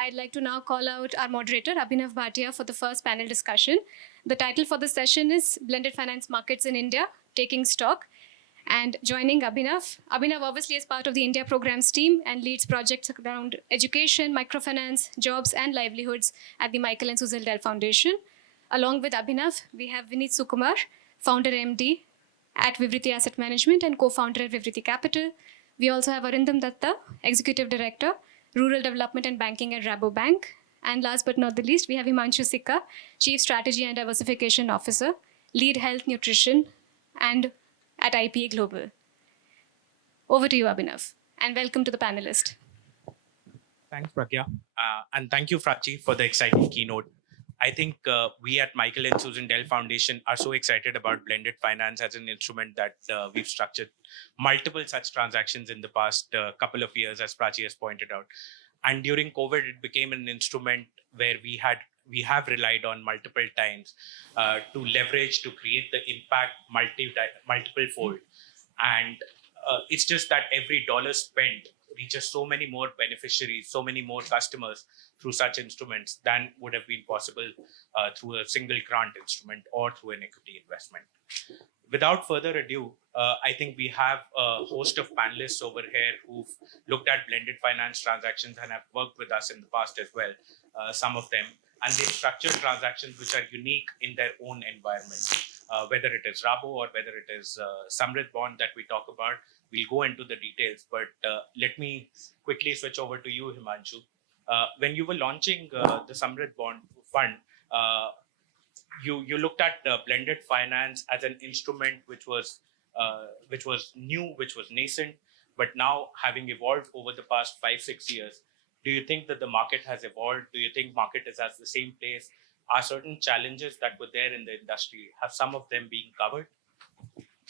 I'd like to now call out our moderator, Abhinav Bhatia, for the first panel discussion. The title for the session is Blended Finance Markets in India, Taking Stock. And joining Abhinav obviously is part of the India programs team and leads projects around education, microfinance, jobs, and livelihoods at the Michael and Susan Dell Foundation. Along with Abhinav, we have Vineet Sukumar, founder MD at Vivriti Asset Management and co-founder at Vivriti Capital. We also have Arindom Datta, Executive Director, Rural Development and Banking at Rabobank. And last but not the least, we have Himanshu Sikka, Chief Strategy and Diversification Officer, Lead Health Nutrition, and at IPA Global. Over to you, Abhinav, and welcome to the panelist. Thanks, Bhatia. And thank you, Frachi, for the exciting keynote. I think we at Michael and Susan Dell Foundation are so excited about blended finance as an instrument that we've structured multiple such transactions in the past couple of years, as Prachi has pointed out. And during COVID, it became an instrument where we have relied on multiple times to leverage, to create the impact multiple fold. And it's just that every dollar spent reaches so many more beneficiaries, so many more customers through such instruments than would have been possible through a single grant instrument or through an equity investment. Without further ado, I think we have a host of panelists over here who've looked at blended finance transactions and have worked with us in the past as well, some of them. And they've structured transactions which are unique in their own environment, whether it is Rabo or whether it is SAMRIDH bond that we talk about. We'll go into the details, but let me quickly switch over to you, Himanshu. When you were launching the SAMRIDH bond fund, you looked at blended finance as an instrument which was new, which was nascent, but now having evolved over the past 5-6 years, do you think that the market has evolved? Do you think market is at the same place? Are certain challenges that were there in the industry, have some of them been covered?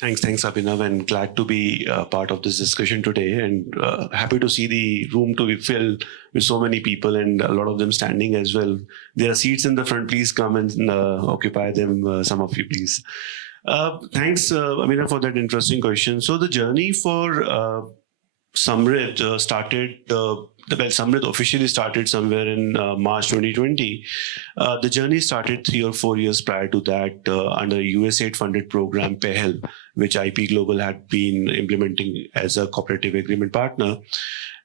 Thanks, Abhinav, and glad to be part of this discussion today, and happy to see the room to be filled with so many people and a lot of them standing as well. There are seats in the front. Please come and occupy them, some of you, please. Thanks, Abhinav, for that interesting question. So the journey for SAMRIDH started, SAMRIDH officially started somewhere in March 2020. The journey started 3 or 4 years prior to that under a USAID-funded program, PEHL, which IP Global had been implementing as a cooperative agreement partner.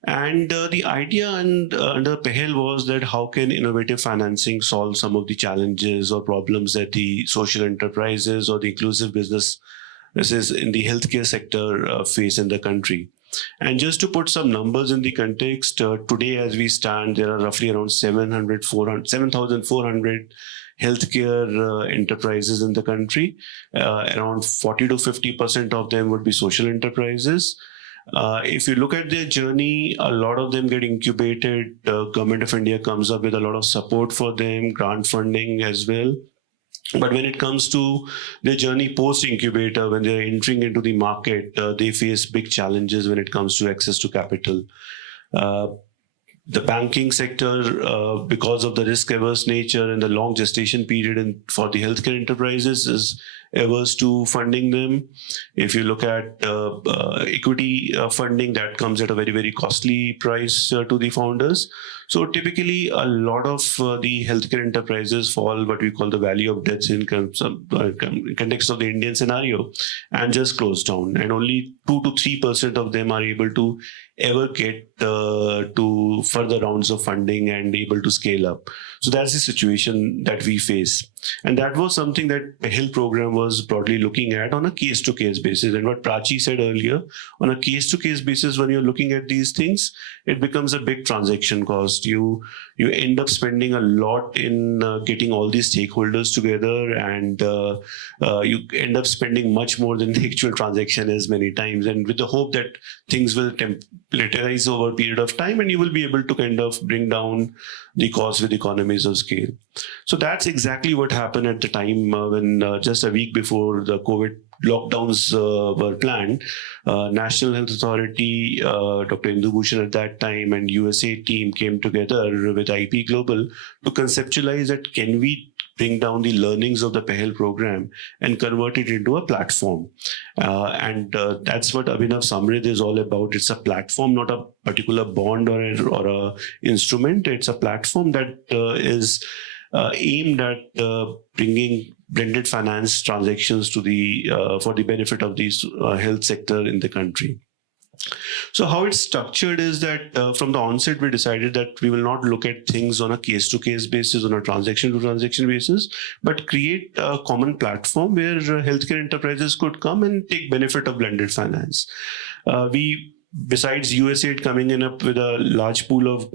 And the idea under PEHL was that how can innovative financing solve some of the challenges or problems that the social enterprises or the inclusive businesses in the healthcare sector face in the country. And just to put some numbers in the context, today as we stand, there are roughly around 7,400 healthcare enterprises in the country. Around 40 to 50% of them would be social enterprises. If you look at their journey, a lot of them get incubated. The Government of India comes up with a lot of support for them, grant funding as well. But when it comes to their journey post-incubator, when they're entering into the market, they face big challenges when it comes to access to capital. The banking sector, because of the risk-averse nature and the long gestation period for the healthcare enterprises, is averse to funding them. If you look at equity funding, that comes at a very, very costly price to the founders. So typically, a lot of the healthcare enterprises fall what we call the valley of death in context of the Indian scenario and just close down. And only 2 to 3% of them are able to ever get to further rounds of funding and able to scale up. So that's the situation that we face. And that was something that the PEHL program was broadly looking at on a case-to-case basis. And what Prachi said earlier, on a case-to-case basis, when you're looking at these things, it becomes a big transaction cost. You end up spending a lot in getting all these stakeholders together, and you end up spending much more than the actual transaction is many times. And with the hope that things will templarize over a period of time, and you will be able to kind of bring down the cost with economies of scale. So that's exactly what happened at the time when just a week before the COVID lockdowns were planned. National Health Authority, Dr. Indu Bhushan at that time, and USA team came together with IP Global to conceptualize that can we bring down the learnings of the PEHEL program and convert it into a platform. And that's what Abhinav SAMRIDH is all about. It's a platform, not a particular bond or a instrument. It's a platform that is aimed at bringing blended finance transactions to the for the benefit of the health sector in the country. So how it's structured is that from the onset, we decided that we will not look at things on a case-to-case basis, on a transaction-to-transaction basis, but create a common platform where healthcare enterprises could come and take benefit of blended finance. Besides USAID coming in up with a large pool of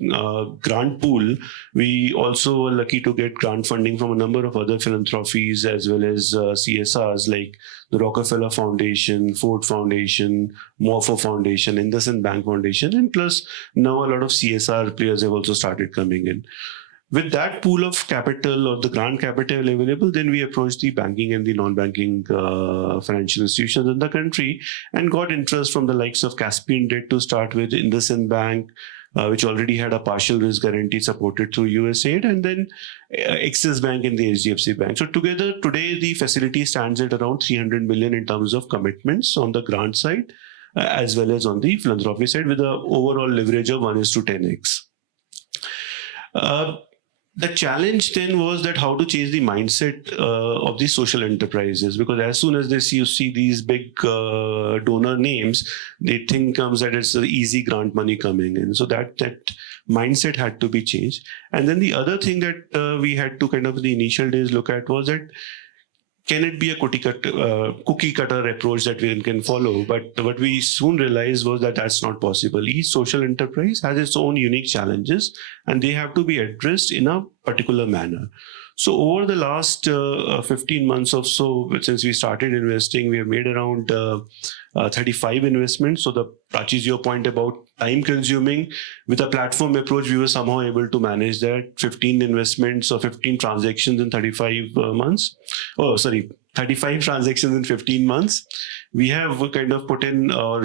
grant pool, we also were lucky to get grant funding from a number of other philanthropies as well as CSRs like the Rockefeller Foundation, Ford Foundation, Morpho Foundation, IndusInd Bank Foundation, and plus now a lot of CSR players have also started coming in. With that pool of capital or the grant capital available, then we approached the banking and the non-banking financial institutions in the country and got interest from the likes of Caspian Debt to start with, IndusInd Bank, which already had a partial risk guarantee supported through USAID, and then Axis Bank and the HDFC Bank. So together, today, the facility stands at around 300 million in terms of commitments on the grant side, as well as on the philanthropy side, with an overall leverage of 1:10x. The challenge then was that how to change the mindset of these social enterprises, because as soon as you see these big donor names, they think comes that it's the easy grant money coming in. So that mindset had to be changed. And then the other thing that we had to kind of in the initial days look at was that can it be a cookie cutter approach that we can follow? But what we soon realized was that that's not possible. Each social enterprise has its own unique challenges, and they have to be addressed in a particular manner. So over the last 15 months or so, since we started investing, we have made around 35 investments. So Prachi's your point about time consuming, with a platform approach, we were somehow able to manage that 15 investments or 15 transactions in 35 months. 35 transactions in 15 months. We have kind of put in or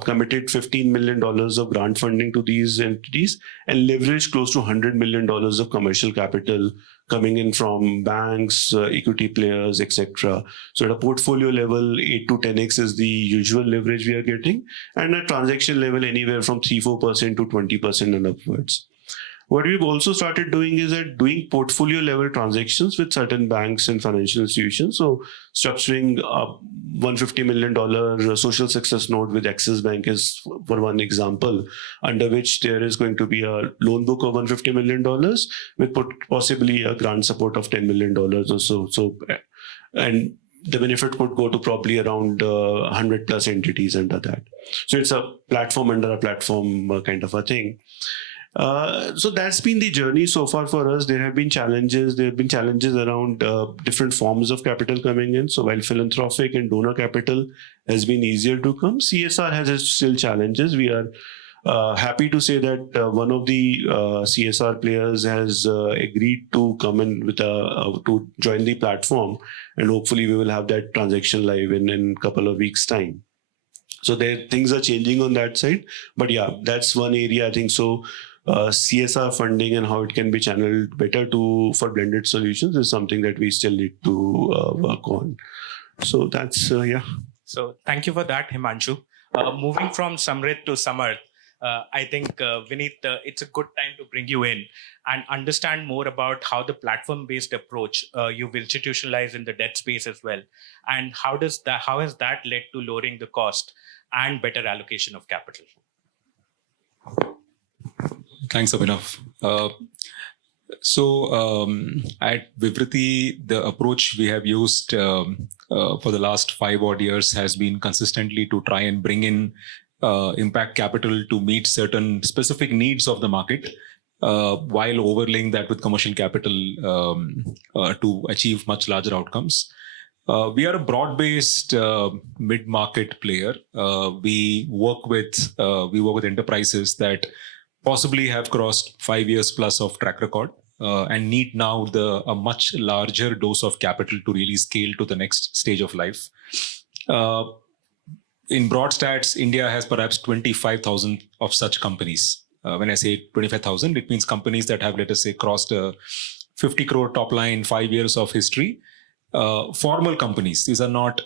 committed $15 million of grant funding to these entities and leveraged close to $100 million of commercial capital coming in from banks, equity players, etc. So at a portfolio level, 8 to 10x is the usual leverage we are getting, and at transaction level, anywhere from 3-4% to 20% and upwards. What we've also started doing is that doing portfolio level transactions with certain banks and financial institutions. So structuring a $150 million social success note with Axis Bank is for one example, under which there is going to be a loan book of $150 million with possibly a grant support of $10 million or so. And the benefit could go to probably around 100 plus entities under that. So it's a platform under a platform kind of a thing. So that's been the journey so far for us. There have been challenges. There have been challenges around different forms of capital coming in. So while philanthropic and donor capital has been easier to come, CSR has still challenges. We are happy to say that one of the CSR players has agreed to come in with to join the platform, and hopefully we will have that transaction live in a couple of weeks' time. So things are changing on that side. But yeah, that's one area I think so. CSR funding and how it can be channeled better for blended solutions is something that we still need to work on. So that's, yeah. So thank you for that, Himanshu. Moving from Samridh to Samarth, I think, Vineet, it's a good time to bring you in and understand more about how the platform-based approach you've institutionalized in the debt space as well. And how has that led to lowering the cost and better allocation of capital? Thanks, Abhinav. At Vivriti, the approach we have used for the last 5 odd years has been consistently to try and bring in impact capital to meet certain specific needs of the market, while overlaying that with commercial capital to achieve much larger outcomes. We are a broad-based mid-market player. We work with enterprises that possibly have crossed 5 years plus of track record and need now a much larger dose of capital to really scale to the next stage of life. In broad stats, India has perhaps 25,000 of such companies. When I say 25,000, it means companies that have, let us say, crossed a 50 crore top line, 5 years of history. Formal companies. These are not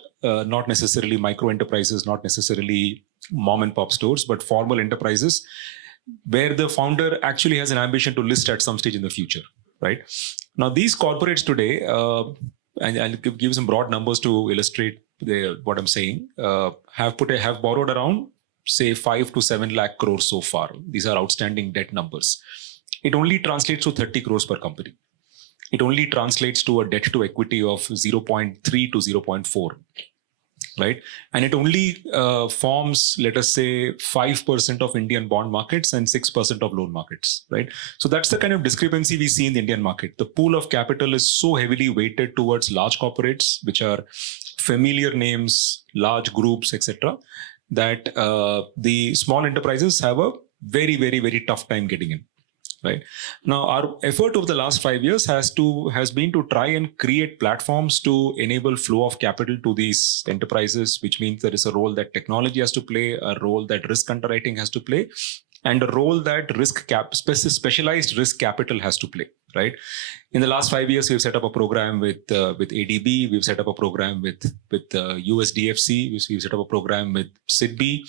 necessarily micro enterprises, not necessarily mom and pop stores, but formal enterprises where the founder actually has an ambition to list at some stage in the future, right? Now, these corporates today, and I'll give some broad numbers to illustrate what I'm saying, have borrowed around, say, 5 to 7 lakh crores so far. These are outstanding debt numbers. It only translates to 30 crores per company. It only translates to a debt to equity of 0.3 to 0.4, right? And it only forms, let us say, 5% of Indian bond markets and 6% of loan markets, right? So that's the kind of discrepancy we see in the Indian market. The pool of capital is so heavily weighted towards large corporates, which are familiar names, large groups, etc., that the small enterprises have a very, very, very tough time getting in. Right now, our effort over the last 5 years has been to try and create platforms to enable flow of capital to these enterprises, which means there is a role that technology has to play, a role that risk underwriting has to play, and a role that specialized risk capital has to play. Right. In the last 5 years, we've set up a program with ADB. We've set up a program with USDFC. We've set up a program with SIDBI,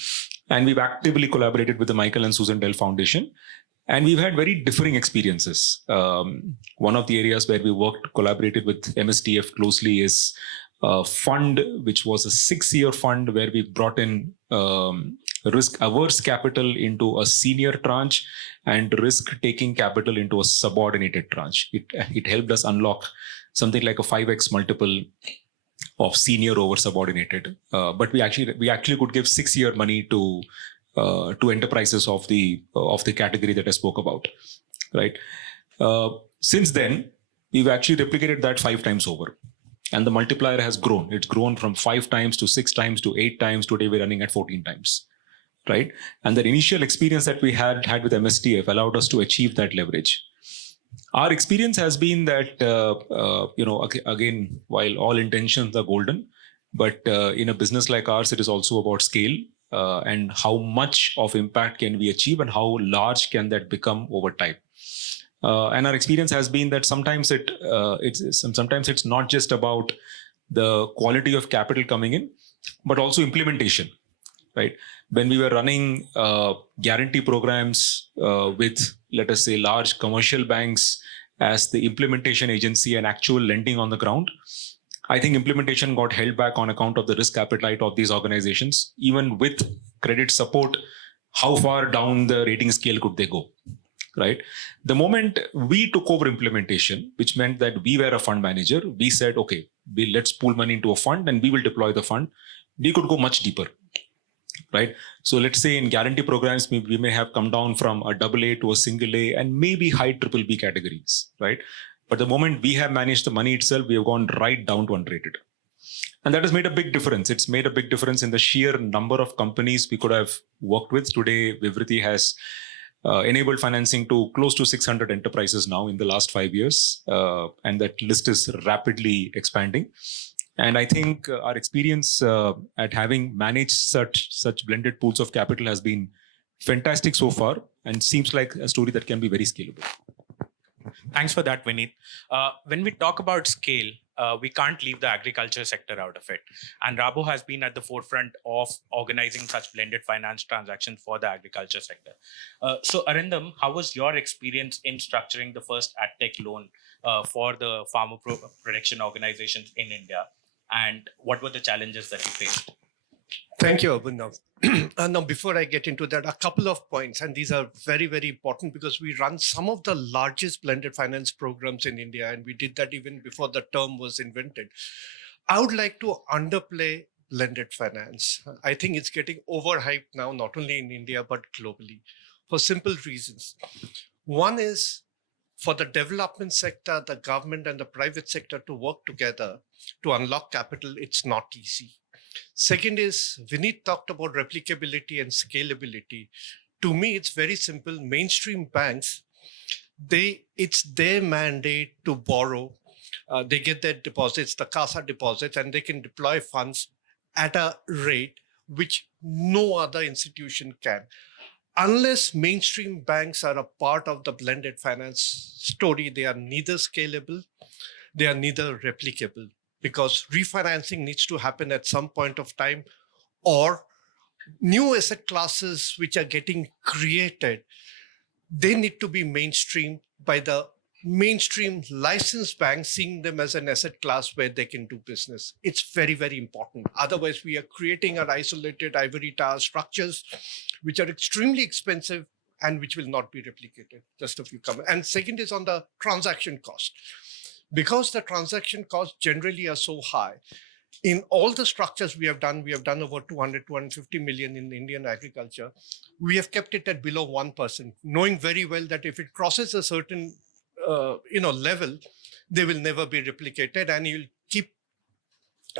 and we've actively collaborated with the Michael and Susan Dell Foundation. And we've had very differing experiences. One of the areas where we collaborated with MSDF closely is a fund, which was a 6-year fund where we brought in risk-averse capital into a senior tranche and risk-taking capital into a subordinated tranche. It helped us unlock something like a 5x multiple of senior over subordinated. But we actually could give 6-year money to enterprises of the category that I spoke about, right? Since then, we've actually replicated that 5 times over, and the multiplier has grown. It's grown from 5 times to 6 times to 8 times. Today, we're running at 14 times, right? And the initial experience that we had with MSTF allowed us to achieve that leverage. Our experience has been that, again, while all intentions are golden, but in a business like ours, it is also about scale. And how much of impact can we achieve and how large can that become over time. And our experience has been that sometimes it's not just about the quality of capital coming in, but also implementation, right? When we were running guarantee programs with, let us say, large commercial banks as the implementation agency and actual lending on the ground, I think implementation got held back on account of the risk appetite of these organizations. Even with credit support, how far down the rating scale could they go, right? The moment we took over implementation, which meant that we were a fund manager, we said, okay, let's pool money into a fund and we will deploy the fund. We could go much deeper, right? So let's say in guarantee programs, we may have come down from a AA to a single A and maybe high BBB categories, right? But the moment we have managed the money itself, we have gone right down to unrated. And that has made a big difference. It's made a big difference in the sheer number of companies we could have worked with. Today, Vivriti has enabled financing to close to 600 enterprises now in the last 5 years. And that list is rapidly expanding. And I think our experience at having managed such blended pools of capital has been fantastic so far and seems like a story that can be very scalable. Thanks for that, Vineet. When we talk about scale, we can't leave the agriculture sector out of it. And Rabo has been at the forefront of organizing such blended finance transactions for the agriculture sector. So Arindom, how was your experience in structuring the first AdTech loan for the farmer production organizations in India? And what were the challenges that you faced? Thank you, Abhinav. Now, before I get into that, a couple of points, and these are very, very important because we run some of the largest blended finance programs in India, and we did that even before the term was invented. I would like to underplay blended finance. I think it's getting overhyped now, not only in India, but globally, for simple reasons. One is for the development sector, the government and the private sector to work together to unlock capital, it's not easy. Second is, Vineet talked about replicability and scalability. To me, it's very simple. Mainstream banks, it's their mandate to borrow. They get their deposits, the CASA deposits, and they can deploy funds at a rate which no other institution can. unless mainstream banks are a part of the blended finance story, they are neither scalable, they are neither replicable, because refinancing needs to happen at some point of time, or new asset classes which are getting created, they need to be mainstream by the mainstream licensed banks, seeing them as an asset class where they can do business. It's very, very important. Otherwise, we are creating our isolated ivory tower structures, which are extremely expensive and which will not be replicated. Just a few comments. And second is on the transaction cost. Because the transaction costs generally are so high, in all the structures we have done over 200, 250 million in Indian agriculture. We have kept it at below 1%, knowing very well that if it crosses a certain level, they will never be replicated, and you'll keep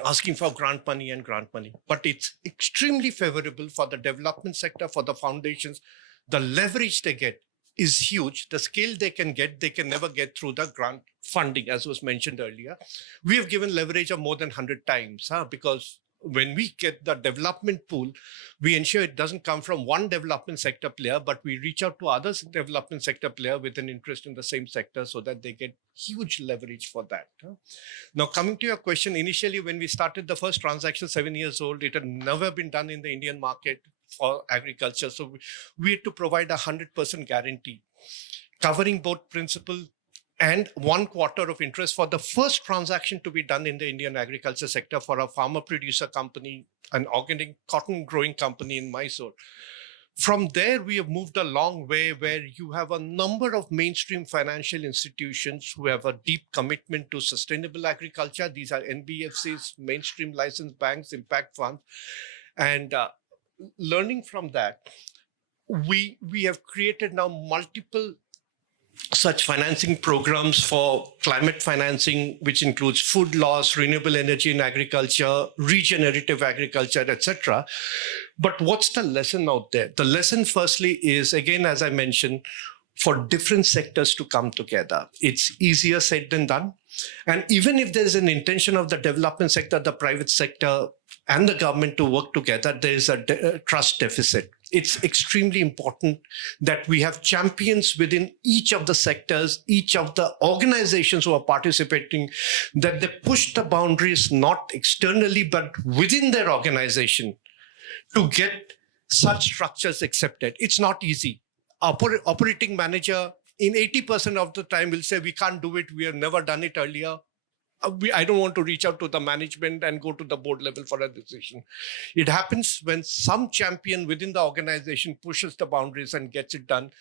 asking for grant money. But it's extremely favorable for the development sector, for the foundations. The leverage they get is huge. The scale they can get, they can never get through the grant funding, as was mentioned earlier. We have given leverage of more than 100 times, because when we get the development pool, we ensure it doesn't come from one development sector player, but we reach out to other development sector player with an interest in the same sector so that they get huge leverage for that. Now, coming to your question, initially when we started the first transaction 7 years old, it had never been done in the Indian market for agriculture. So we had to provide 100% guarantee, covering both principal and 1/4 of interest for the first transaction to be done in the Indian agriculture sector for a farmer producer company, an organic cotton growing company in Mysore. From there, we have moved a long way, where you have a number of mainstream financial institutions who have a deep commitment to sustainable agriculture. These are NBFCs, mainstream licensed banks, impact funds. And learning from that, we have created now multiple such financing programs for climate financing, which includes food loss, renewable energy in agriculture, regenerative agriculture, etc. But what's the lesson out there? The lesson firstly is, again, as I mentioned, for different sectors to come together. It's easier said than done. And even if there's an intention of the development sector, the private sector, and the government to work together, there is a trust deficit. It's extremely important that we have champions within each of the sectors, each of the organizations who are participating, that they push the boundaries not externally, but within their organization to get such structures accepted. It's not easy. Operating manager in 80% of the time will say, we can't do it. We have never done it earlier. I don't want to reach out to the management and go to the board level for a decision. It happens when some champion within the organization pushes the boundaries and gets it done,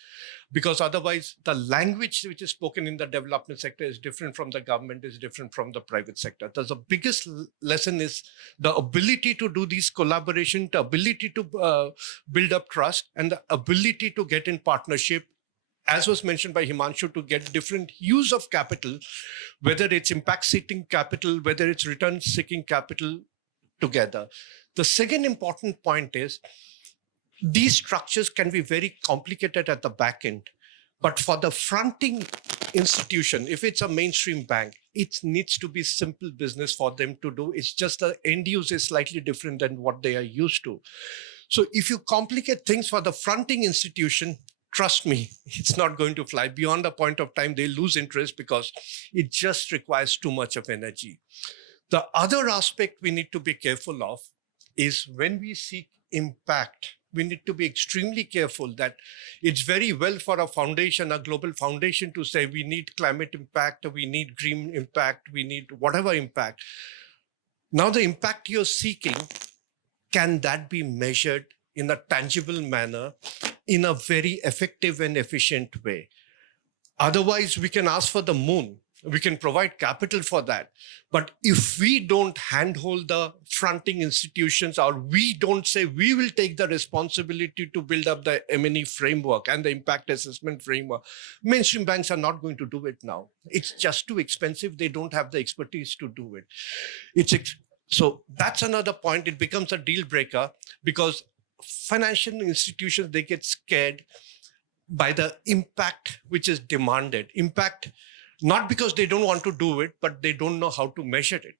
because otherwise the language which is spoken in the development sector is different from the government, is different from the private sector. The biggest lesson is the ability to do these collaboration, the ability to build up trust, and the ability to get in partnership, as was mentioned by Himanshu, to get different use of capital, whether it's impact-seeking capital, whether it's return-seeking capital, together. The second important point is these structures can be very complicated at the back end, but for the fronting institution, if it's a mainstream bank, it needs to be simple business for them to do. It's just the end use is slightly different than what they are used to. So if you complicate things for the fronting institution, trust me, it's not going to fly. Beyond the point of time, they lose interest because it just requires too much of energy. The other aspect we need to be careful of is when we seek impact, we need to be extremely careful that it's very well for a foundation, a global foundation, to say we need climate impact, we need green impact, we need whatever impact. Now the impact you're seeking, can that be measured in a tangible manner, in a very effective and efficient way? Otherwise, we can ask for the moon. We can provide capital for that. But if we don't handhold the fronting institutions, or we don't say we will take the responsibility to build up the M&E framework and the impact assessment framework, mainstream banks are not going to do it now. It's just too expensive. They don't have the expertise to do it. So that's another point. It becomes a deal breaker, because financial institutions, they get scared by the impact which is demanded. Impact, not because they don't want to do it, but they don't know how to measure it.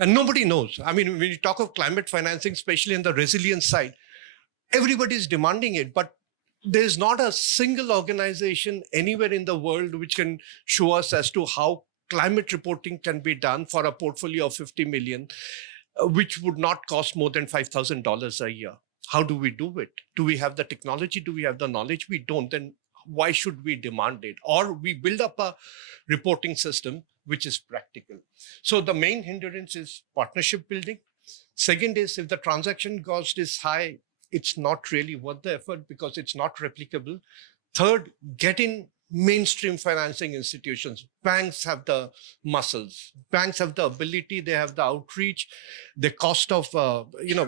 And nobody knows. I mean, when you talk of climate financing, especially in the resilience side, everybody is demanding it, but there's not a single organization anywhere in the world which can show us as to how climate reporting can be done for a portfolio of 50 million, which would not cost more than $5,000 a year. How do we do it? Do we have the technology? Do we have the knowledge? We don't. Then why should we demand it? Or we build up a reporting system which is practical. So the main hindrance is partnership building. Second is, if the transaction cost is high, it's not really worth the effort because it's not replicable. Third, get in mainstream financing institutions. Banks have the muscles. Banks have the ability. They have the outreach. The cost of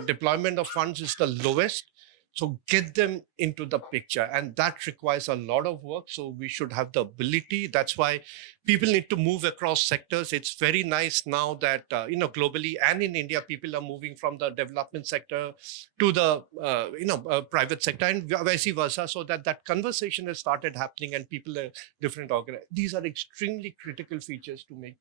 deployment of funds is the lowest. So get them into the picture, and that requires a lot of work. So we should have the ability. That's why people need to move across sectors. It's very nice now that globally and in India, people are moving from the development sector to the private sector and vice versa. So that conversation has started happening, and people are different organizations. These are extremely critical features to make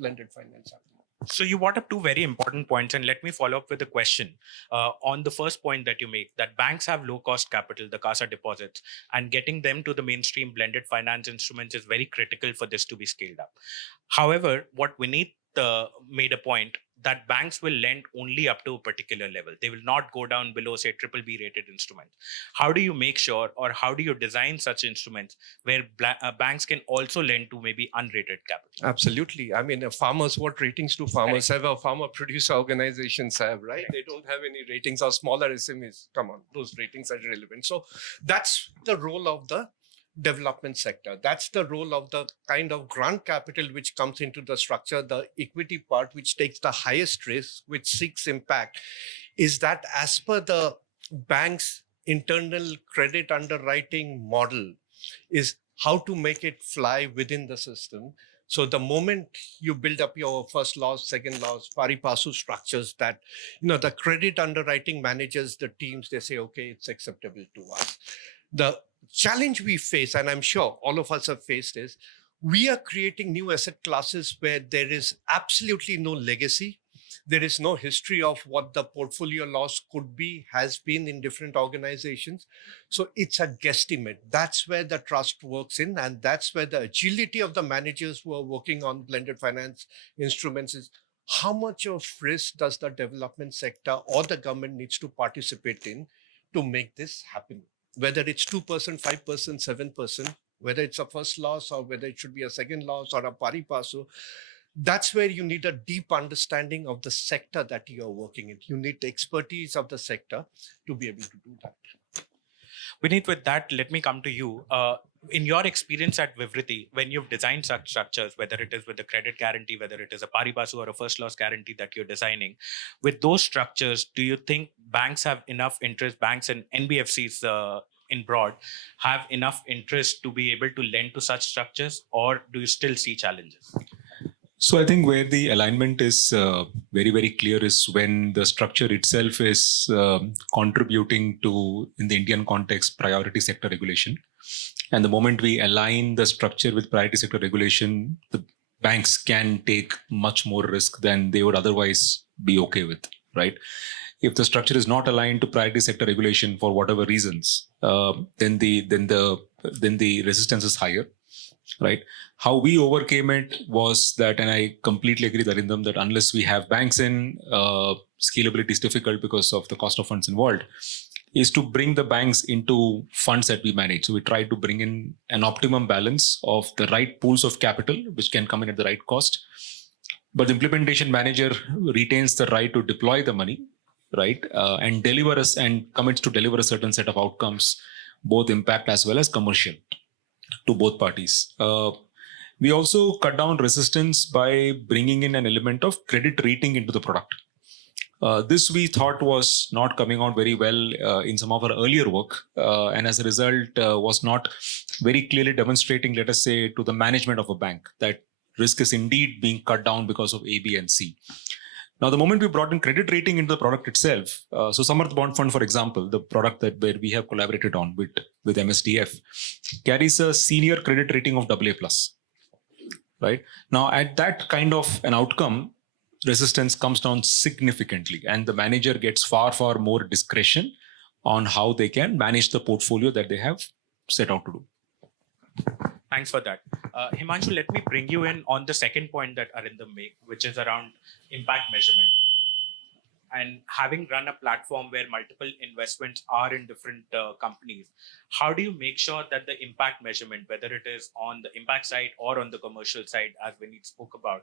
blended finance happen. So you brought up two very important points, and let me follow up with a question on the first point that you make, that banks have low cost capital, the CASA deposits, and getting them to the mainstream blended finance instruments is very critical for this to be scaled up. However, what Vineet made a point that banks will lend only up to a particular level. They will not go down below, say, BBB rated instruments. How do you make sure, or how do you design such instruments where banks can also lend to maybe unrated capital? Absolutely. I mean, farmers, what ratings do farmers have? Or farmer producer organizations have, right? They don't have any ratings, or smaller SMEs. Come on, those ratings are irrelevant. So that's the role of the development sector. That's the role of the kind of grant capital which comes into the structure, the equity part, which takes the highest risk, which seeks impact, is that as per the bank's internal credit underwriting model, is how to make it fly within the system. So the moment you build up your first loss, second loss, pari passu structures, that the credit underwriting managers, the teams, they say, okay, it's acceptable to us. The challenge we face, and I'm sure all of us have faced, is we are creating new asset classes where there is absolutely no legacy. There is no history of what the portfolio loss could be, has been in different organizations. So it's a guesstimate. That's where the trust works in. And that's where the agility of the managers who are working on blended finance instruments is, how much of risk does the development sector or the government needs to participate in to make this happen? Whether it's 2%, 5%, 7%, whether it's a first loss or whether it should be a second loss or a pari passu, that's where you need a deep understanding of the sector that you are working in. You need the expertise of the sector to be able to do that. Vineet, with that, let me come to you. In your experience at Vivriti, when you've designed such structures, whether it is with a credit guarantee, whether it is a pari passu or a first loss guarantee that you're designing, with those structures, do you think banks have enough interest, banks and NBFCs in broad have enough interest to be able to lend to such structures, or do you still see challenges? So I think where the alignment is very, very clear is when the structure itself is contributing to, in the Indian context, priority sector regulation. And the moment we align the structure with priority sector regulation, the banks can take much more risk than they would otherwise be okay with, right? If the structure is not aligned to priority sector regulation for whatever reasons, then the resistance is higher. Right. How we overcame it was that, and I completely agree with Arindom, that unless we have banks in, scalability is difficult because of the cost of funds involved, is to bring the banks into funds that we manage. So we try to bring in an optimum balance of the right pools of capital, which can come in at the right cost. But the implementation manager retains the right to deploy the money, right, and deliver us and commits to deliver a certain set of outcomes, both impact as well as commercial, to both parties. We also cut down resistance by bringing in an element of credit rating into the product. This we thought was not coming out very well in some of our earlier work, and as a result was not very clearly demonstrating, let us say, to the management of a bank that risk is indeed being cut down because of A, B, and C. Now, the moment we brought in credit rating into the product itself, so Samardh Bond Fund, for example, the product where we have collaborated on with MSDF, carries a senior credit rating of AA+. Right? Now, at that kind of an outcome, resistance comes down significantly, and the manager gets far, far more discretion on how they can manage the portfolio that they have set out to do. Thanks for that. Himanshu, let me bring you in on the second point that Arindom made, which is around impact measurement. And having run a platform where multiple investments are in different companies, how do you make sure that the impact measurement, whether it is on the impact side or on the commercial side, as Vineet spoke about,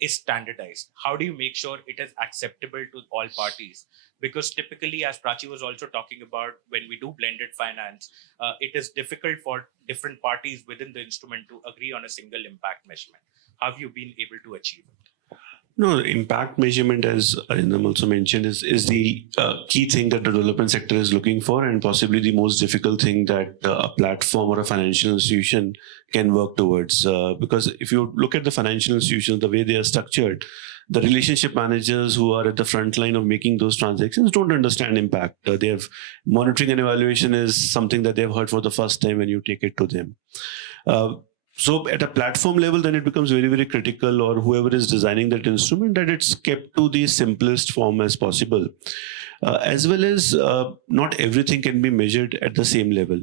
is standardized? How do you make sure it is acceptable to all parties? Because typically, as Prachi was also talking about, when we do blended finance, it is difficult for different parties within the instrument to agree on a single impact measurement. How have you been able to achieve it? No, impact measurement, as Arindom also mentioned, is the key thing that the development sector is looking for, and possibly the most difficult thing that a platform or a financial institution can work towards. Because if you look at the financial institutions, the way they are structured, the relationship managers who are at the front line of making those transactions don't understand impact. They have monitoring and evaluation is something that they've heard for the first time when you take it to them. So at a platform level, then it becomes very, very critical, or whoever is designing that instrument, that it's kept to the simplest form as possible. As well as not everything can be measured at the same level.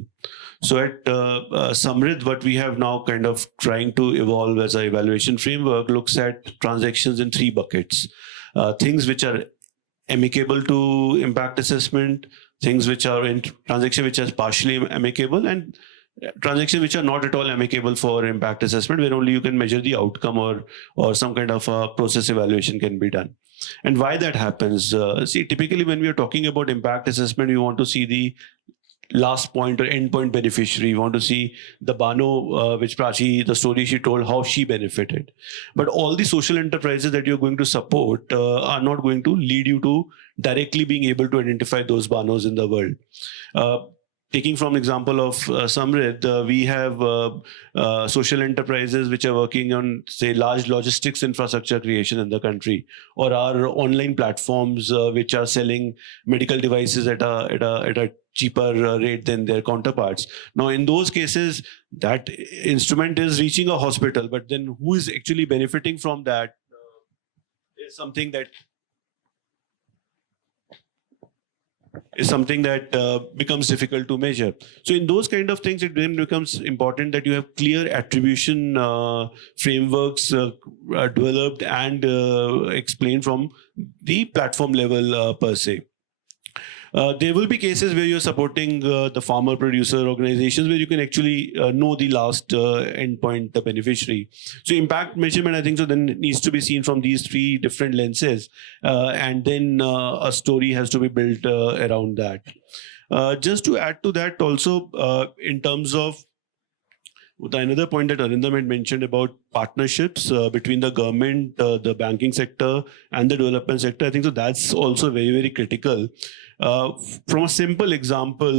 So at SAMRIDH, what we have now kind of trying to evolve as an evaluation framework looks at transactions in three buckets. Things which are amicable to impact assessment, things which are in transaction which are partially amicable, and transactions which are not at all amicable for impact assessment, where only you can measure the outcome or some kind of a process evaluation can be done. And why that happens? See, typically when we are talking about impact assessment, we want to see the last point or end point beneficiary. You want to see the Bano, which Prachi, the story she told, how she benefited. But all the social enterprises that you're going to support are not going to lead you to directly being able to identify those Banos in the world. Taking from example of SAMRIDH, we have social enterprises which are working on, say, large logistics infrastructure creation in the country, or our online platforms which are selling medical devices at a cheaper rate than their counterparts. Now, in those cases, that instrument is reaching a hospital, but then who is actually benefiting from that is something that becomes difficult to measure. So in those kind of things, it then becomes important that you have clear attribution frameworks developed and explained from the platform level per se. There will be cases where you're supporting the farmer producer organizations where you can actually know the last endpoint, the beneficiary. So impact measurement, I think, so then needs to be seen from these three different lenses, and then a story has to be built around that. Just to add to that also, in terms of another point that Arindom had mentioned about partnerships between the government, the banking sector, and the development sector, I think so that's also very, very critical. From a simple example,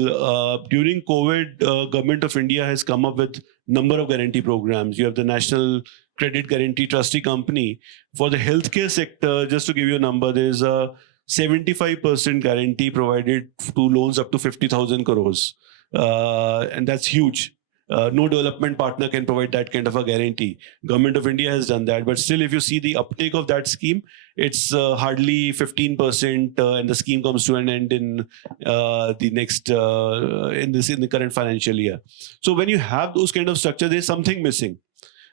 during COVID, Government of India has come up with number of guarantee programs. You have the National Credit Guarantee Trustee Company. For the healthcare sector, just to give you a number, there is a 75% guarantee provided to loans up to 50,000 crores. And that's huge. No development partner can provide that kind of a guarantee. Government of India has done that, but still, if you see the uptake of that scheme, it's hardly 15%, and the scheme comes to an end in the next in the current financial year. So when you have those kind of structure, there's something missing,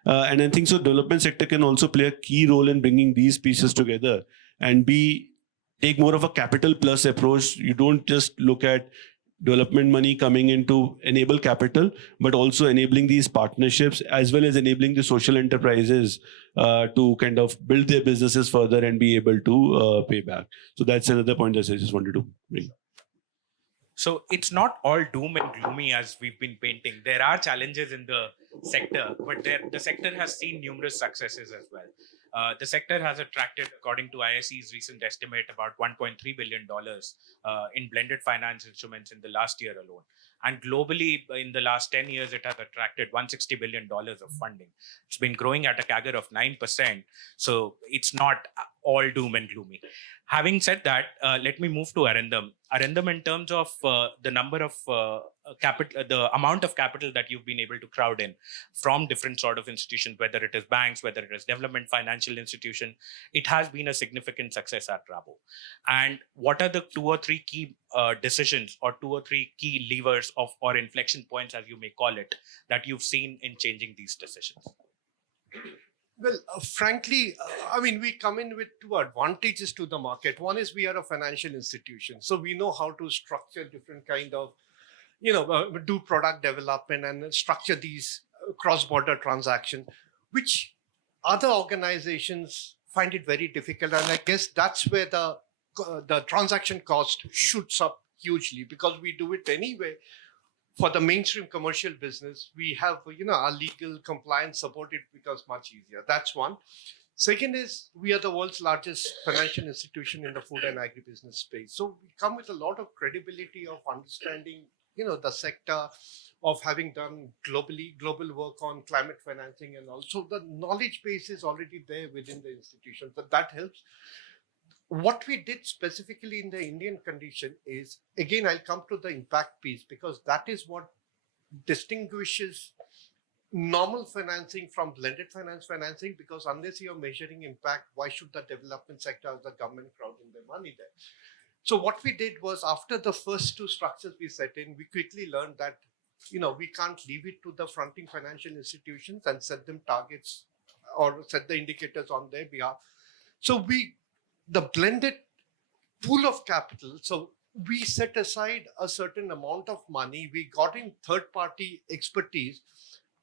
and I think so. Development sector can also play a key role in bringing these pieces together and take more of a capital plus approach. You don't just look at development money coming in to enable capital, but also enabling these partnerships as well as enabling the social enterprises to kind of build their businesses further and be able to pay back. So that's another point that I just wanted to bring. So it's not all doom and gloomy as we've been painting. There are challenges in the sector, but the sector has seen numerous successes as well. The sector has attracted, according to ISE's recent estimate, about $1.3 billion in blended finance instruments in the last year alone. And globally, in the last 10 years, it has attracted $160 billion of funding. It's been growing at a CAGR of 9%. So it's not all doom and gloomy. Having said that, let me move to Arindom. Arindom, in terms of the number of capital, the amount of capital that you've been able to crowd in from different sort of institutions, whether it is banks, whether it is development financial institution, it has been a significant success at Rabo. And what are the 2 or 3 key decisions or 2 or 3 key levers of or inflection points, as you may call it, that you've seen in changing these decisions? Well, frankly, I mean, we come in with 2 advantages to the market. One is we are a financial institution, so we know how to structure different kind of, do product development and structure these cross-border transactions, which other organizations find it very difficult. And I guess that's where the transaction cost shoots up hugely, because we do it anyway. For the mainstream commercial business, we have, our legal compliance support, it becomes much easier. That's one. Second is, we are the world's largest financial institution in the food and agribusiness space. So we come with a lot of credibility of understanding, the sector, of having done global work on climate financing, and also the knowledge base is already there within the institution. So that helps. What we did specifically in the Indian condition is, again, I'll come to the impact piece, because that is what distinguishes normal financing from blended finance financing, because unless you're measuring impact, why should the development sector or the government crowd in their money there? So what we did was, after the first 2 structures we set in, we quickly learned that, we can't leave it to the fronting financial institutions and set them targets or set the indicators on their behalf. So the blended pool of capital, so we set aside a certain amount of money. We got in third-party expertise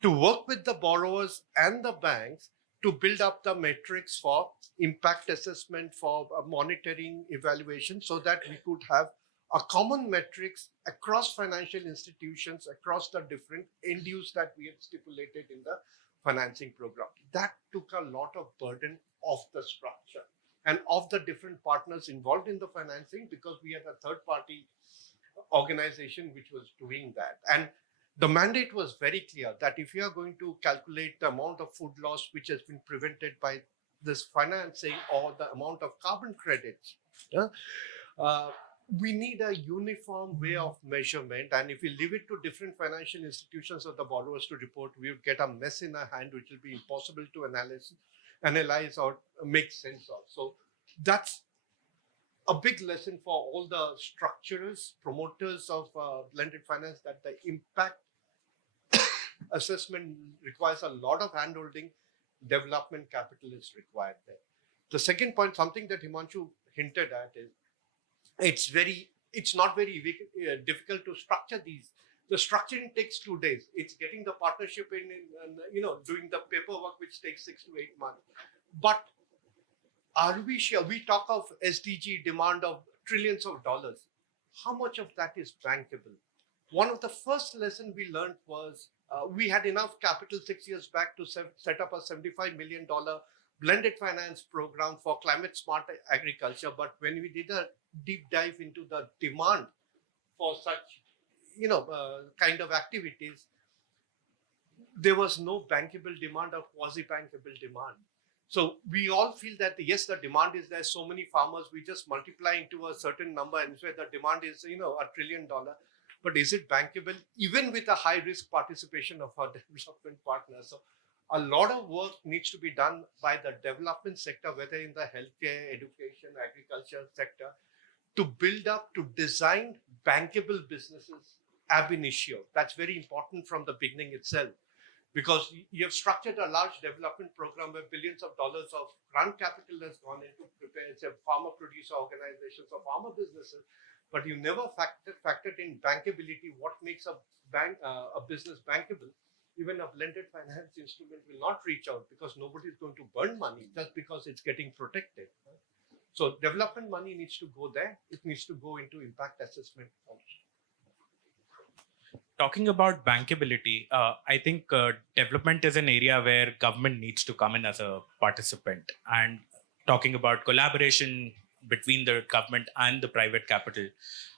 to work with the borrowers and the banks to build up the metrics for impact assessment, for monitoring, evaluation, so that we could have a common metrics across financial institutions, across the different end use that we had stipulated in the financing program. That took a lot of burden off the structure and of the different partners involved in the financing, because we had a third-party organization which was doing that. And the mandate was very clear that if you are going to calculate the amount of food loss which has been prevented by this financing, or the amount of carbon credits, we need a uniform way of measurement. And if we leave it to different financial institutions or the borrowers to report, we would get a mess in our hand, which will be impossible to analyze or make sense of. So that's a big lesson for all the structurers, promoters of blended finance, that the impact assessment requires a lot of handholding. Development capital is required there. The second point, something that Himanshu hinted at, is it's not very difficult to structure these. The structuring takes 2 days. It's getting the partnership in doing the paperwork, which takes 6 to 8 months. But are we sure? We talk of SDG demand of trillions of dollars. How much of that is bankable? One of the first lessons we learned was we had enough capital 6 years back to set up a $75 million blended finance program for climate smart agriculture. But when we did a deep dive into the demand for such kind of activities, there was no bankable demand or quasi-bankable demand. So we all feel that, yes, the demand is there. So many farmers, we just multiply into a certain number and say the demand is, $1 trillion. But is it bankable, even with a high risk participation of our development partners? So a lot of work needs to be done by the development sector, whether in the healthcare, education, agriculture sector, to build up, to design bankable businesses ab initio. That's very important from the beginning itself, because you have structured a large development program where billions of dollars of grant capital has gone into prepare, say, farmer producer organizations or farmer businesses, but you never factored in bankability. What makes a business bankable? Even a blended finance instrument will not reach out, because nobody is going to burn money just because it's getting protected. So development money needs to go there. It needs to go into impact assessment also. Talking about bankability, I think development is an area where government needs to come in as a participant. And talking about collaboration between the government and the private capital,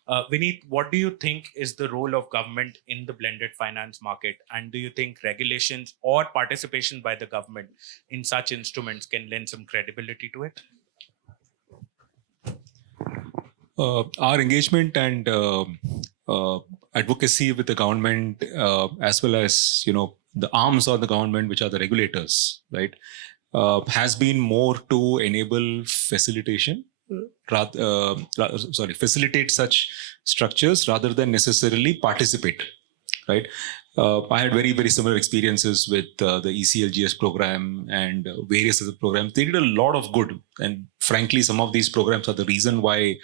Vineet, what do you think is the role of government in the blended finance market? And do you think regulations or participation by the government in such instruments can lend some credibility to it? Our engagement and advocacy with the government, as well as the arms of the government, which are the regulators, right, has been more to enable facilitate such structures rather than necessarily participate, right? I had very, very similar experiences with the ECLGS program and various other programs. They did a lot of good. And frankly, some of these programs are the reason why,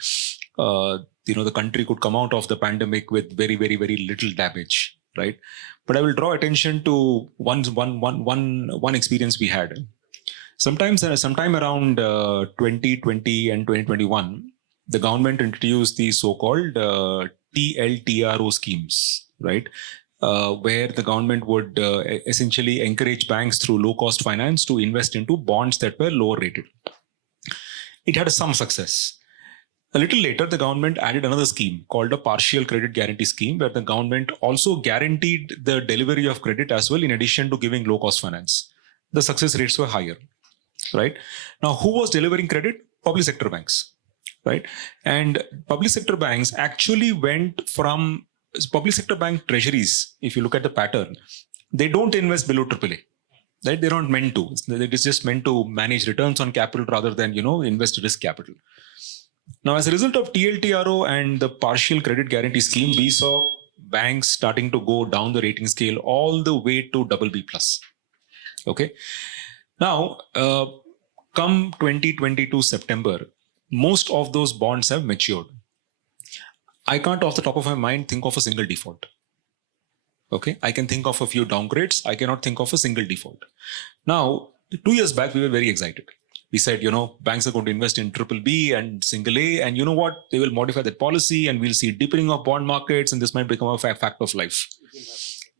the country could come out of the pandemic with very, very, very little damage, right? But I will draw attention to one experience we had. Sometime around 2020 and 2021, the government introduced the so-called TLTRO schemes, right? Where the government would essentially encourage banks through low-cost finance to invest into bonds that were lower rated. It had some success. A little later, the government added another scheme called a partial credit guarantee scheme, where the government also guaranteed the delivery of credit as well, in addition to giving low-cost finance. The success rates were higher, right? Now, who was delivering credit? Public sector banks, right? And public sector banks actually went from public sector bank treasuries. If you look at the pattern, they don't invest below AAA, right? They're not meant to. It is just meant to manage returns on capital rather than, invest risk capital. Now, as a result of TLTRO and the partial credit guarantee scheme, we saw banks starting to go down the rating scale all the way to BB+. Okay. Now, come 2022 September, most of those bonds have matured. I can't, off the top of my mind, think of a single default. Okay, I can think of a few downgrades. I cannot think of a single default. Now, 2 years back, we were very excited. We said, banks are going to invest in BBB and single A, and you know what? They will modify that policy, and we'll see deepening of bond markets, and this might become a fact of life.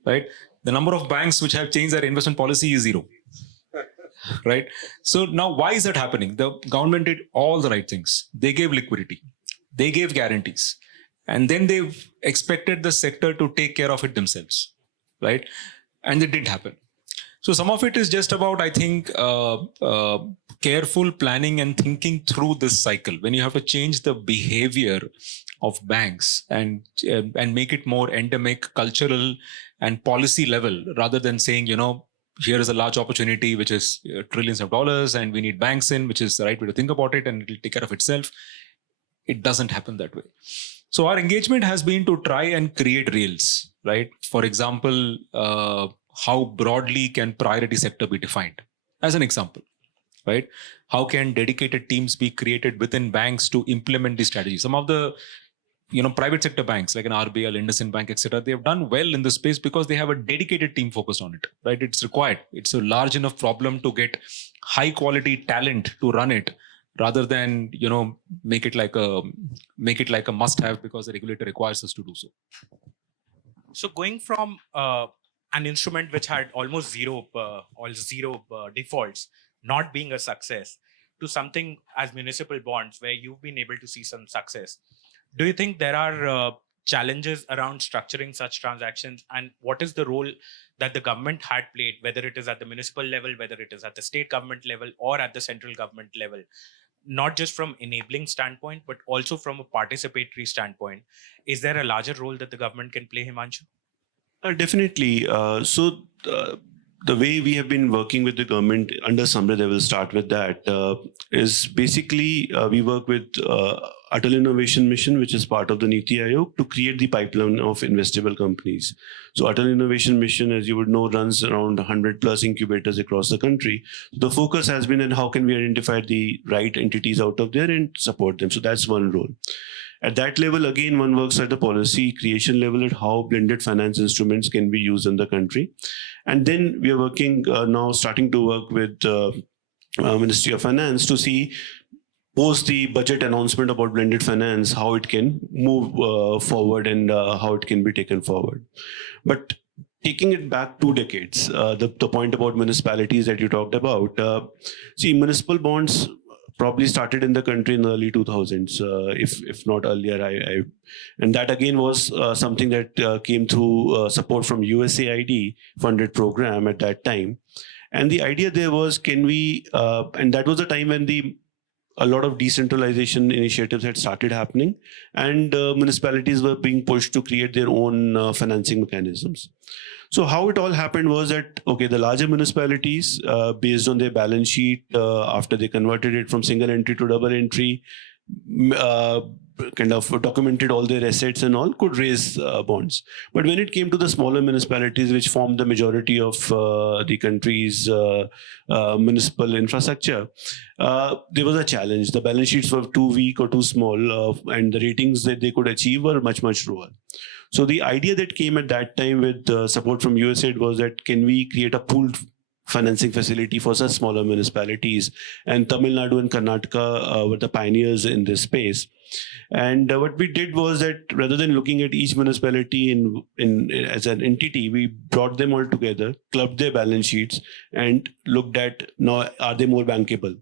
Right? The number of banks which have changed their investment policy is 0. Right? So now, why is that happening? The government did all the right things. They gave liquidity. They gave guarantees. And then they've expected the sector to take care of it themselves, right? And it didn't happen. So some of it is just about, I think, careful planning and thinking through this cycle. When you have to change the behavior of banks and make it more endemic, cultural, and policy level, rather than saying, here is a large opportunity, which is trillions of dollars, and we need banks in, which is the right way to think about it, and it will take care of itself. It doesn't happen that way. So our engagement has been to try and create rails, right? For example, how broadly can priority sector be defined? As an example, right? How can dedicated teams be created within banks to implement these strategies? Some of the private sector banks like an RBL, IndusInd Bank, etc., they have done well in this space because they have a dedicated team focused on it, right? It's required. It's a large enough problem to get high quality talent to run it, rather than make it like a must-have because the regulator requires us to do so. So going from an instrument which had almost zero defaults not being a success to something as municipal bonds where you've been able to see some success, do you think there are challenges around structuring such transactions, and what is the role that the government had played, whether it is at the municipal level, whether it is at the state government level or at the central government level? Not just from enabling standpoint, but also from a participatory standpoint. Is there a larger role that the government can play, Himanshu? Definitely. So the way we have been working with the government under SAMRIDH, I will start with that, is basically we work with Atal Innovation Mission, which is part of the Niti Aayog, to create the pipeline of investable companies. So Atal Innovation Mission, as you would know, runs around 100 plus incubators across the country. The focus has been on how can we identify the right entities out of there and support them. So that's one role. At that level, again, one works at the policy creation level at how blended finance instruments can be used in the country. And then we are working now, starting to work with Ministry of Finance to see, post the budget announcement about blended finance, how it can move forward and how it can be taken forward. But taking it back 2 decades, the point about municipalities that you talked about, see, municipal bonds probably started in the country in the early 2000s, if not earlier. And that again was something that came through support from USAID funded program at that time. And the idea there was, can we, and that was a time when the a lot of decentralization initiatives had started happening, and municipalities were being pushed to create their own financing mechanisms. So how it all happened was that, okay, the larger municipalities, based on their balance sheet, after they converted it from single entry to double entry, kind of documented all their assets and all, could raise bonds. But when it came to the smaller municipalities, which formed the majority of the country's municipal infrastructure, there was a challenge. The balance sheets were too weak or too small, and the ratings that they could achieve were much, much lower. So the idea that came at that time with support from USAID was that, can we create a pooled financing facility for such smaller municipalities? And Tamil Nadu and Karnataka were the pioneers in this space. And what we did was that, rather than looking at each municipality in as an entity, we brought them all together, clubbed their balance sheets, and looked at, now, are they more bankable?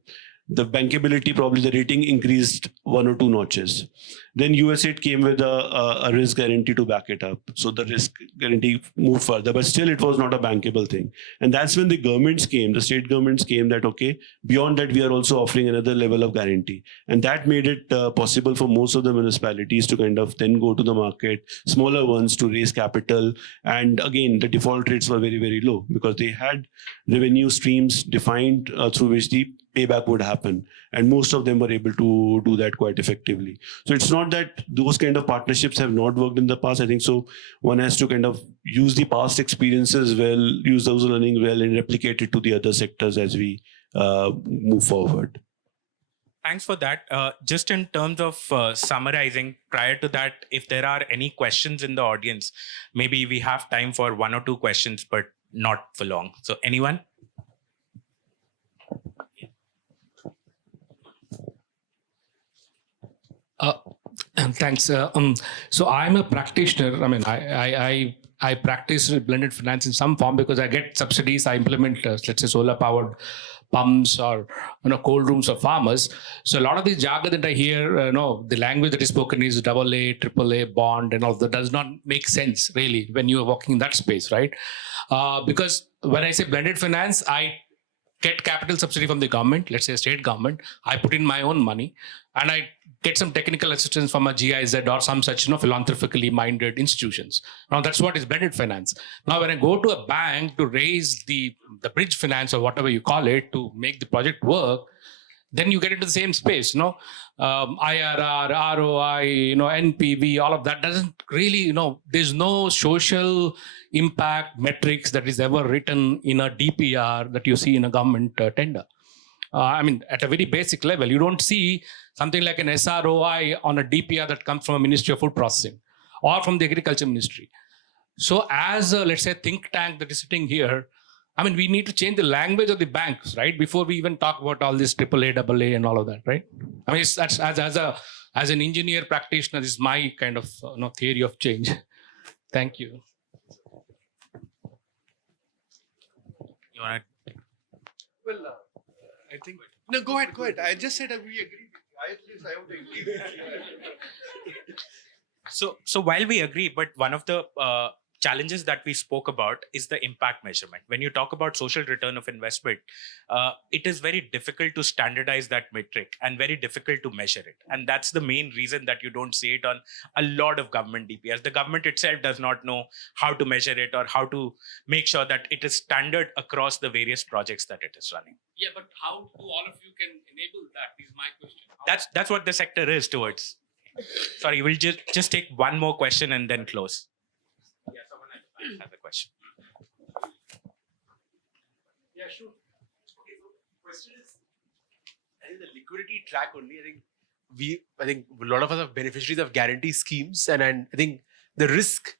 The bankability, probably the rating increased 1 or 2 notches. Then USAID came with a risk guarantee to back it up. So the risk guarantee moved further, but still it was not a bankable thing. And that's when the governments came, the state governments came, that, okay, beyond that, we are also offering another level of guarantee. And that made it possible for most of the municipalities to kind of then go to the market, smaller ones to raise capital. And again, the default rates were very, very low because they had revenue streams defined through which the payback would happen. And most of them were able to do that quite effectively. So it's not that those kind of partnerships have not worked in the past. I think so one has to kind of use the past experiences well, use those learning well, and replicate it to the other sectors as we move forward. Thanks for that. Just in terms of summarizing, prior to that, if there are any questions in the audience, maybe we have time for 1 or 2 questions, but not for long. So anyone? Thanks. So I'm a practitioner. I mean, I practice blended finance in some form because I get subsidies. I implement, let's say, solar powered pumps or cold rooms for farmers. So a lot of this jargon that I hear, the language that is spoken is AA, AAA, bond, and all that does not make sense really when you are walking in that space, right? Because when I say blended finance, I get capital subsidy from the government, let's say a state government. I put in my own money, and I get some technical assistance from a GIZ or some such philanthropically minded institutions. Now that's what is blended finance. Now when I go to a bank to raise the bridge finance or whatever you call it to make the project work, then you get into the same space, IRR, ROI, NPV, all of that doesn't really, there's no social impact metrics that is ever written in a DPR that you see in a government tender. I mean, at a very basic level, you don't see something like an SROI on a DPR that comes from a Ministry of Food Processing or from the Agriculture Ministry. So as a, let's say, think tank that is sitting here, I mean, we need to change the language of the banks, right? Before we even talk about all this AAA, AA and all of that, right? I mean, that's as an engineer practitioner, this is my kind of theory of change. Thank you. You want to? Well, I think no. Go ahead. I just said we agree. At least I would agree with you. So while we agree, but one of the challenges that we spoke about is the impact measurement. When you talk about social return of investment, it is very difficult to standardize that metric and very difficult to measure it. And that's the main reason that you don't see it on a lot of government DPRs. The government itself does not know how to measure it or how to make sure that it is standard across the various projects that it is running. Yeah, but how do all of you can enable that is my question. That's what the sector is towards. Sorry, we'll just take one more question and then close. Yeah, someone has a question. Yeah, sure. Okay, so question is, I think the liquidity track only, I think a lot of us are beneficiaries of guarantee schemes, and I think the risk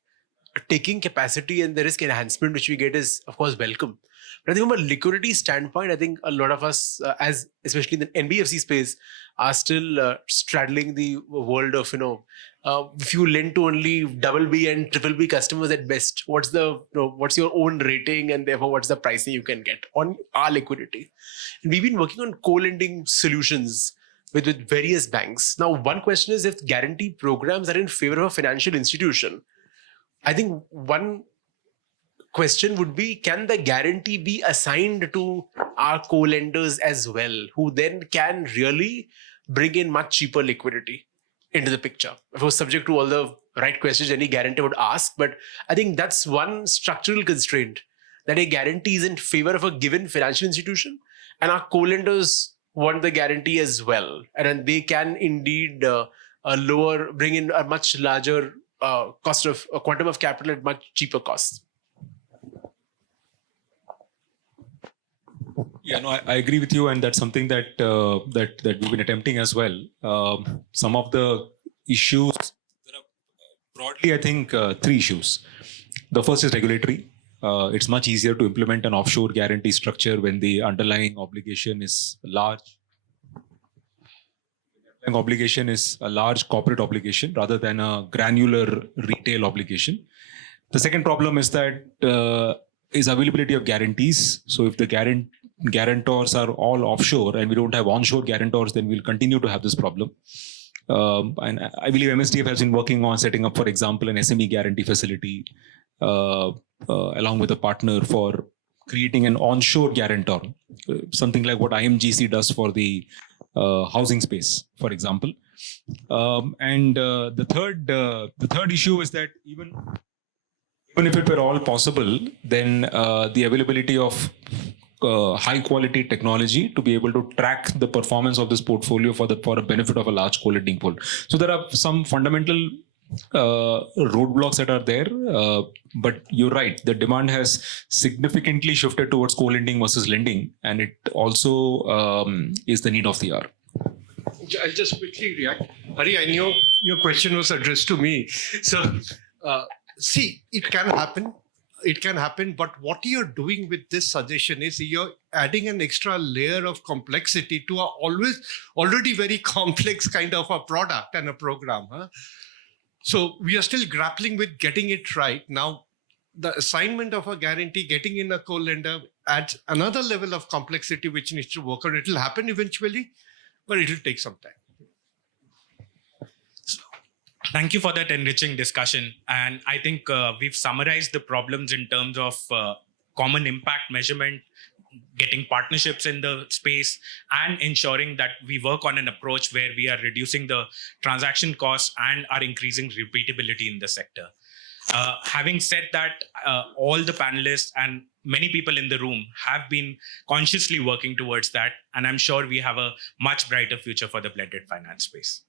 taking capacity and the risk enhancement which we get is of course welcome. But I think from a liquidity standpoint, I think a lot of us, as especially in the NBFC space, are still straddling the world of if you lend to only BB and BBB customers at best, what's your own rating, and therefore what's the pricing you can get on our liquidity? And we've been working on co-lending solutions with various banks. Now, one question is, if guarantee programs are in favor of a financial institution, I think one question would be, can the guarantee be assigned to our co-lenders as well, who then can really bring in much cheaper liquidity into the picture? Of course, subject to all the right questions any guarantor would ask, but I think that's one structural constraint, that a guarantee is in favor of a given financial institution, and our co-lenders want the guarantee as well, and then they can indeed bring in a much larger cost of a quantum of capital at much cheaper costs. Yeah, no, I agree with you, and that's something that that we've been attempting as well. Some of the issues, there are broadly, I think, three issues. The first is regulatory. It's much easier to implement an offshore guarantee structure when the underlying obligation is large. The underlying obligation is a large corporate obligation rather than a granular retail obligation. The second problem is that is availability of guarantees. So if the guarantors are all offshore and we don't have onshore guarantors, then we'll continue to have this problem. And I believe MSDF has been working on setting up, for example, an SME guarantee facility along with a partner for creating an onshore guarantor, something like what IMGC does for the housing space, for example. And the third issue is that even if it were all possible, then the availability of high quality technology to be able to track the performance of this portfolio for a benefit of a large co-lending pool. So there are some fundamental roadblocks that are there, but you're right, the demand has significantly shifted towards co-lending versus lending, and it also is the need of the hour. I'll just quickly react. Hari, I know your question was addressed to me. So, see, it can happen. It can happen, but what you're doing with this suggestion is you're adding an extra layer of complexity to a already very complex kind of a product and a program. Huh? So we are still grappling with getting it right. Now, the assignment of a guarantee, getting in a co-lender adds another level of complexity which needs to work on. It will happen eventually, but it will take some time. Thank you for that enriching discussion. And I think we've summarized the problems in terms of common impact measurement, getting partnerships in the space, and ensuring that we work on an approach where we are reducing the transaction costs and are increasing repeatability in the sector. Having said that, all the panelists and many people in the room have been consciously working towards that, and I'm sure we have a much brighter future for the blended finance space.